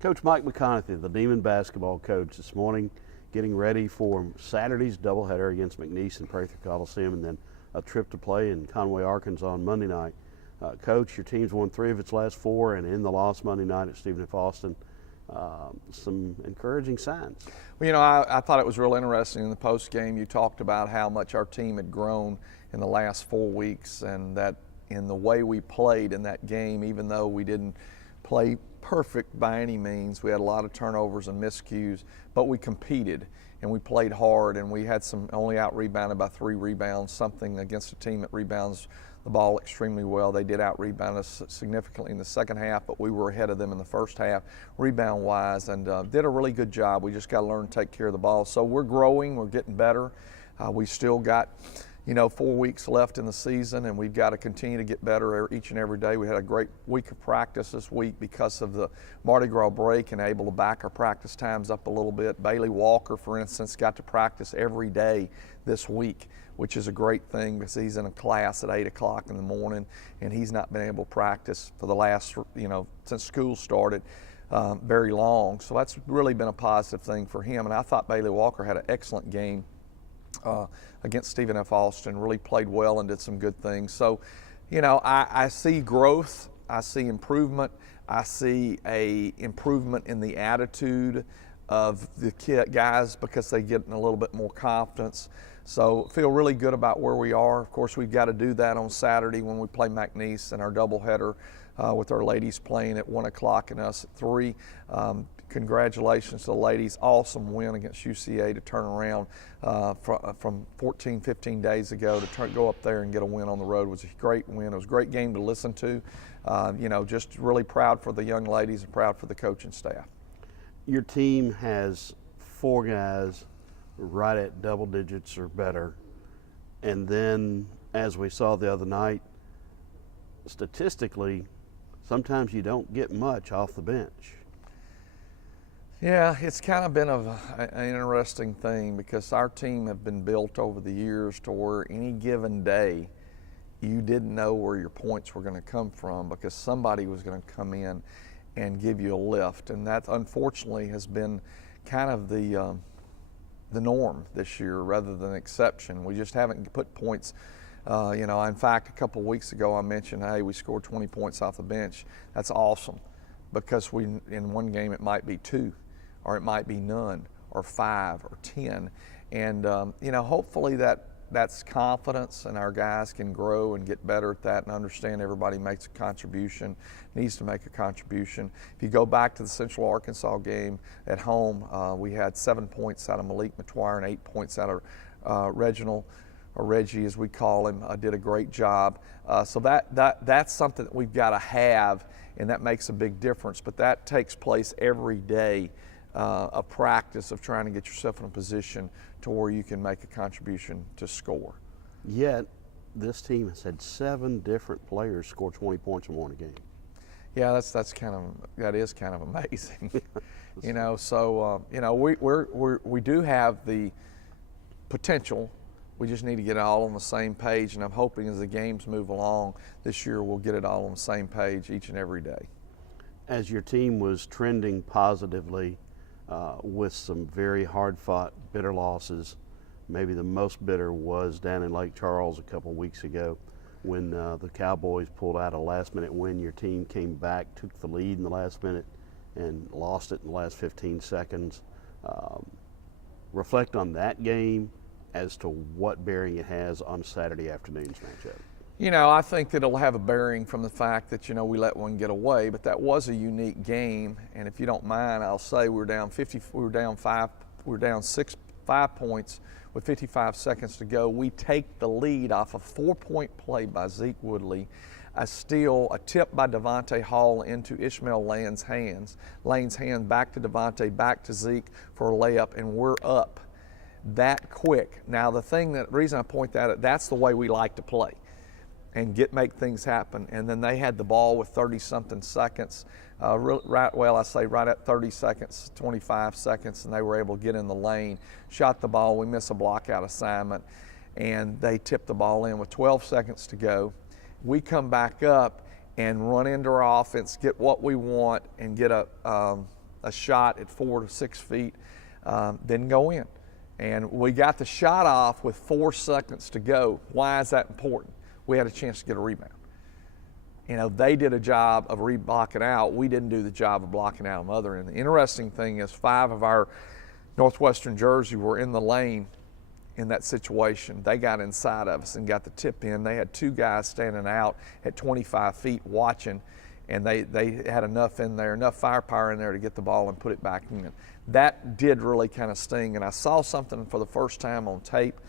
Coach Mike McConathy, the Demon basketball coach, this morning getting ready for Saturday's doubleheader against McNeese and Prather Coliseum, and then a trip to play in Conway, Arkansas on Monday night. Coach, your team's won 3 of its last 4, and in the loss Monday night at Stephen F. Austin, some encouraging signs. Well, you know, I thought it was real interesting in the post game. You talked about how much our team had grown in the last 4 weeks, and that in the way we played in that game, even though we didn't play perfect by any means, we had a lot of turnovers and miscues, but we competed and we played hard, and we had only out rebounded by 3 rebounds, something against a team that rebounds the ball extremely well. They did out rebound us significantly in the second half, but we were ahead of them in the first half rebound wise, and did a really good job. We just got to learn to take care of the ball. So we're growing, we're getting better. We still got 4 weeks left in the season, and we've got to continue to get better each and every day. We had a great week of practice this week because of the Mardi Gras break, and able to back our practice times up a little bit. Bailey Walker, for instance, got to practice every day this week, which is a great thing because he's in a class at 8 o'clock in the morning, and he's not been able to practice for the last, since school started very long. So that's really been a positive thing for him, and I thought Bailey Walker had an excellent game against Stephen F. Austin, really played well and did some good things. So, I see growth, I see improvement, I see a improvement in the attitude of the guys because they get a little bit more confidence. So feel really good about where we are. Of course, we've got to do that on Saturday when we play McNeese in our doubleheader with our ladies playing at 1 o'clock and us at 3. Congratulations to the ladies. Awesome win against UCA to turn around from 14, 15 days ago to go up there and get a win on the road. It was a great win. It was a great game to listen to. Just really proud for the young ladies and proud for the coaching staff. Your team has 4 guys right at double digits or better, and then, as we saw the other night, statistically, sometimes you don't get much off the bench. Yeah, it's kind of been an interesting thing because our team have been built over the years to where any given day you didn't know where your points were going to come from because somebody was going to come in and give you a lift, and that unfortunately has been kind of the norm this year rather than exception. We just haven't put points. In fact, a couple of weeks ago I mentioned, hey, we scored 20 points off the bench. That's awesome because in one game it might be 2, or it might be none, or 5, or 10. And hopefully that's confidence, and our guys can grow and get better at that and understand everybody makes a contribution, needs to make a contribution. If you go back to the Central Arkansas game at home, we had 7 points out of Malik Matuire and 8 points out of Reginald, or Reggie as we call him, did a great job. So that's something that we've got to have, and that makes a big difference. But that takes place every day, a practice of trying to get yourself in a position to where you can make a contribution to score. Yet, this team has had 7 different players score 20 points or more in a game. Yeah, that is kind of amazing. We do have the potential. We just need to get it all on the same page, and I'm hoping as the games move along this year we'll get it all on the same page each and every day. As your team was trending positively with some very hard-fought, bitter losses, maybe the most bitter was down in Lake Charles a couple weeks ago when the Cowboys pulled out a last-minute win. Your team came back, took the lead in the last minute, and lost it in the last 15 seconds. Reflect on that game as to what bearing it has on Saturday afternoon's matchup. I think that it'll have a bearing from the fact that, we let one get away, but that was a unique game. And if you don't mind, I'll say we were down 5 points with 55 seconds to go. We take the lead off a 4-point play by Zeke Woodley, a steal, a tip by Devontae Hall into Ishmael Lane's hands back to Devontae, back to Zeke for a layup, and we're up that quick. Now, the reason I point that out, that's the way we like to play and make things happen. And then they had the ball with 30-something seconds, right at 30 seconds, 25 seconds, and they were able to get in the lane, shot the ball. We missed a blockout assignment, and they tipped the ball in with 12 seconds to go. We come back up and run into our offense, get what we want, and get a a shot at 4 to 6 feet, didn't go in. And we got the shot off with 4 seconds to go. Why is that important? We had a chance to get a rebound. You know, they did a job of blocking out. We didn't do the job of blocking out on the other end. The interesting thing is 5 of our Northwestern Jersey were in the lane in that situation. They got inside of us and got the tip in. They had 2 guys standing out at 25 feet watching, and they had enough in there, enough firepower in there to get the ball and put it back in. That did really kind of sting, and I saw something for the first time on tape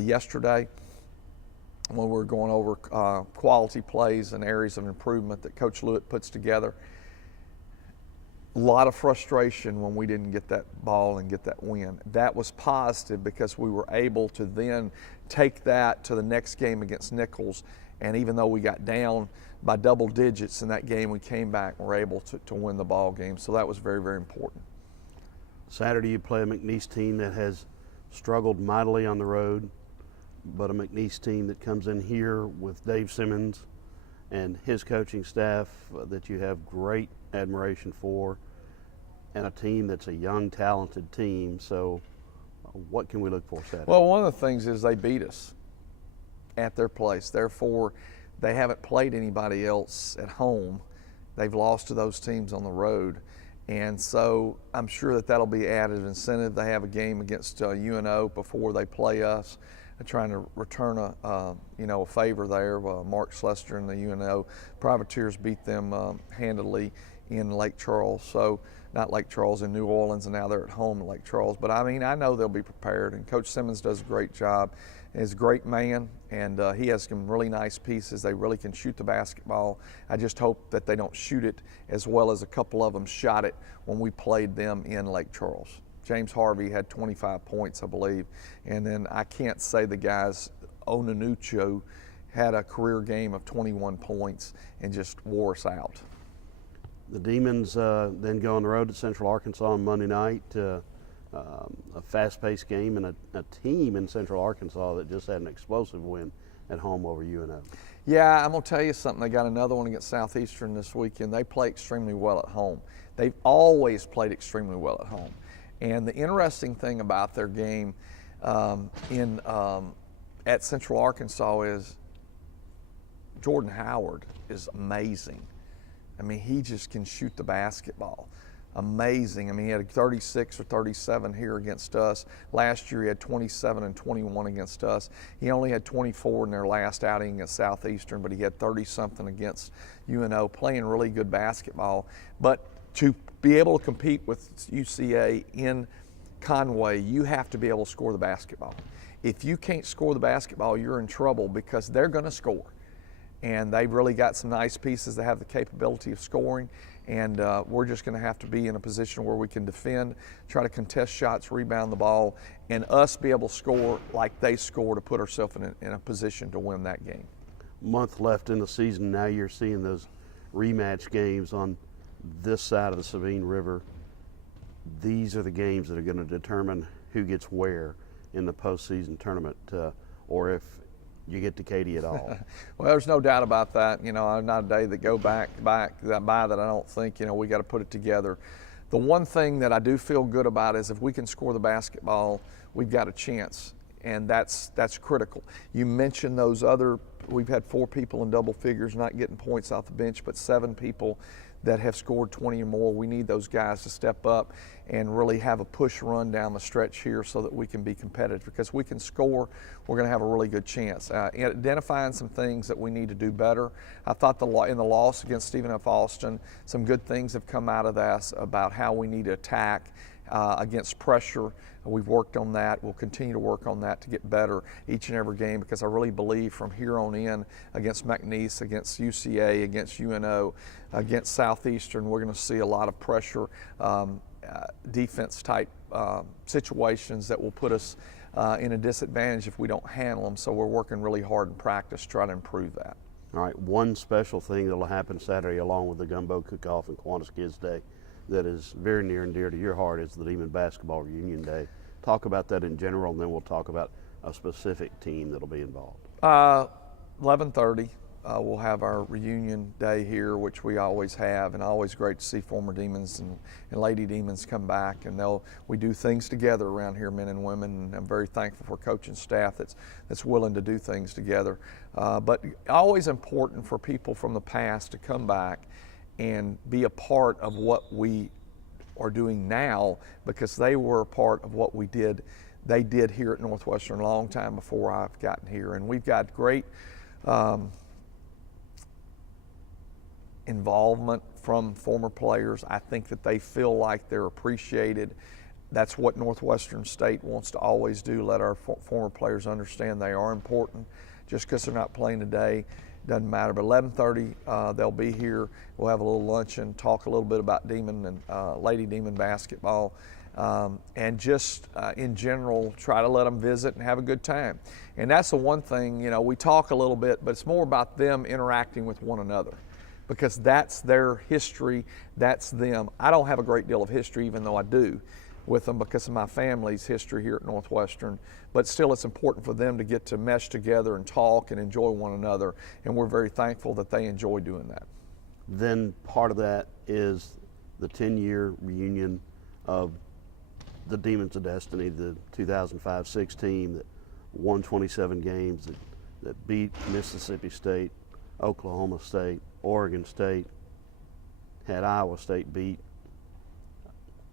yesterday when we were going over quality plays and areas of improvement that Coach Lewitt puts together. A lot of frustration when we didn't get that ball and get that win. That was positive because we were able to then take that to the next game against Nichols, and even though we got down by double digits in that game, we came back and were able to win the ball game. So that was very, very important. Saturday you play a McNeese team that has struggled mightily on the road, but a McNeese team that comes in here with Dave Simmons and his coaching staff that you have great admiration for, and a team that's a young, talented team. So what can we look for Saturday? Well, one of the things is they beat us at their place. Therefore, they haven't played anybody else at home. They've lost to those teams on the road. And so I'm sure that that'll be added incentive. They have a game against UNO before they play us. They're trying to return a favor there. Mark Schlester and the UNO Privateers beat them handily in Lake Charles. So not Lake Charles, in New Orleans, and now they're at home in Lake Charles. But I mean, I know they'll be prepared, and Coach Simmons does a great job. He's a great man, and he has some really nice pieces. They really can shoot the basketball. I just hope that they don't shoot it as well as a couple of them shot it when we played them in Lake Charles. James Harvey had 25 points, I believe, and then I can't say the guys, Onanucho had a career game of 21 points and just wore us out. The Demons then go on the road to Central Arkansas on Monday night. A fast-paced game and a team in Central Arkansas that just had an explosive win at home over UNO. Yeah, I'm going to tell you something. They got another one against Southeastern this weekend. They play extremely well at home. They've always played extremely well at home. And the interesting thing about their game at Central Arkansas is Jordan Howard is amazing. I mean, he just can shoot the basketball. Amazing. I mean, he had 36 or 37 here against us. Last year he had 27 and 21 against us. He only had 24 in their last outing against Southeastern, but he had 30-something against UNO, playing really good basketball. But to be able to compete with UCA in Conway, you have to be able to score the basketball. If you can't score the basketball, you're in trouble because they're going to score. And they've really got some nice pieces that have the capability of scoring. And we're just going to have to be in a position where we can defend, try to contest shots, rebound the ball, and us be able to score like they score to put ourselves in a position to win that game. Month left in the season. Now you're seeing those rematch games on this side of the Sabine River. These are the games that are going to determine who gets where in the postseason tournament, or if you get to Katy at all. Well, there's no doubt about that. You know, not a day that go by that I don't think, you know, we got to put it together. The one thing that I do feel good about is if we can score the basketball, we've got a chance, and that's critical. You mentioned those other, we've had 4 people in double figures not getting points off the bench, but 7 people that have scored 20 or more. We need those guys to step up and really have a push run down the stretch here so that we can be competitive, because we can score, we're going to have a really good chance. Identifying some things that we need to do better. I thought in the loss against Stephen F. Austin, some good things have come out of that about how we need to attack against pressure. We've worked on that. We'll continue to work on that to get better each and every game, because I really believe from here on in against McNeese, against UCA, against UNO, against Southeastern, we're going to see a lot of pressure defense type situations that will put us in a disadvantage if we don't handle them. So we're working really hard in practice to try to improve that. All right, one special thing that will happen Saturday along with the Gumbo Cook-Off and Kiwanis Kids Day that is very near and dear to your heart is the Demon Basketball Reunion Day. Talk about that in general, and then we'll talk about a specific team that'll be involved. 11:30. we'll have our reunion day here, which we always have, and always great to see former Demons and Lady Demons come back. And we do things together around here, men and women, and I'm very thankful for coaching staff that's willing to do things together. But always important for people from the past to come back and be a part of what we are doing now, because they were a part of what they did here at Northwestern a long time before I've gotten here. And we've got great involvement from former players. I think that they feel like they're appreciated. That's what Northwestern State wants to always do, let our former players understand they are important. Just because they're not playing today doesn't matter. But 11:30, they'll be here. We'll have a little luncheon, talk a little bit about Demon and Lady Demon basketball, and just in general try to let them visit and have a good time. And that's the one thing, you know, we talk a little bit, but it's more about them interacting with one another, because that's their history, that's them. I don't have a great deal of history, even though I do, with them because of my family's history here at Northwestern, but still it's important for them to get to mesh together and talk and enjoy one another, and we're very thankful that they enjoy doing that. Then part of that is the 10-year reunion of the Demons of Destiny, the 2005-6 team that won 27 games, that beat Mississippi State, Oklahoma State, Oregon State, had Iowa State beat,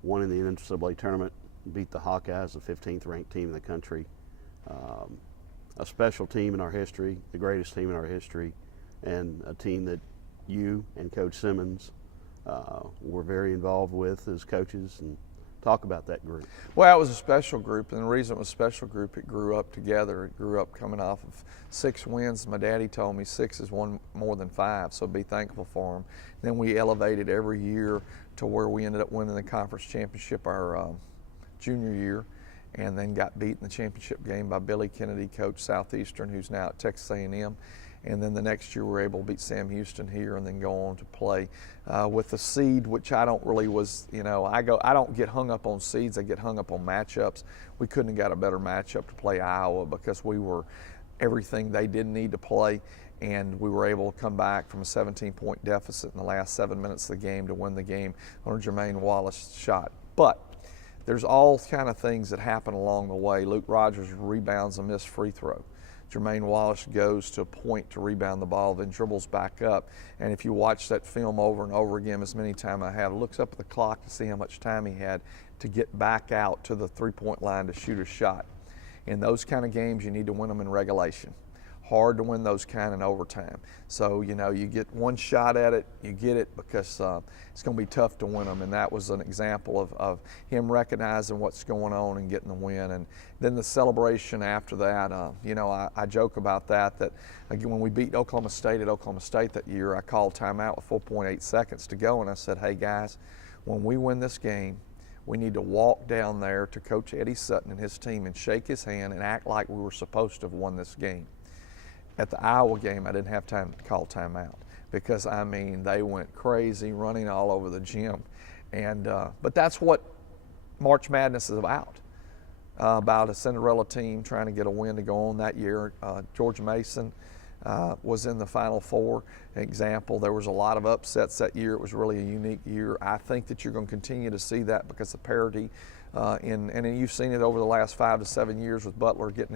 won in the NCAA tournament, beat the Hawkeyes, the 15th ranked team in the country. A special team in our history, the greatest team in our history, and a team that you and Coach Simmons were very involved with as coaches. And talk about that group. Well, it was a special group, and the reason it was a special group, it grew up together. It grew up coming off of 6 wins. My daddy told me 6 is one more than 5, so be thankful for them. Then we elevated every year to where we ended up winning the conference championship our junior year, and then got beat in the championship game by Billy Kennedy, coach Southeastern, who's now at Texas A&M. And then the next year we were able to beat Sam Houston here and then go on to play with the seed, which I don't really I don't get hung up on seeds, I get hung up on matchups. We couldn't have got a better matchup to play Iowa, because we were everything they didn't need to play, and we were able to come back from a 17-point deficit in the last 7 minutes of the game to win the game on a Jermaine Wallace shot. But there's all kind of things that happen along the way. Luke Rogers rebounds a missed free throw. Jermaine Wallace goes to a point to rebound the ball, then dribbles back up. And if you watch that film over and over again, as many times I have, looks up at the clock to see how much time he had to get back out to the three-point line to shoot a shot. In those kind of games, you need to win them in regulation. Hard to win those kind in overtime. So, you know, you get one shot at it, you get it, because it's going to be tough to win them. And that was an example of him recognizing what's going on and getting the win. And then the celebration after that, you know, I joke about that again, when we beat Oklahoma State at Oklahoma State that year, I called timeout with 4.8 seconds to go, and I said, hey guys, when we win this game, we need to walk down there to Coach Eddie Sutton and his team and shake his hand and act like we were supposed to have won this game. At the Iowa game, I didn't have time to call timeout, because, I mean, they went crazy, running all over the gym. And but that's what March Madness is about a Cinderella team trying to get a win to go on that year. George Mason was in the Final Four. Example, there was a lot of upsets that year. It was really a unique year. I think that you're going to continue to see that because of parity, and you've seen it over the last 5 to 7 years with Butler getting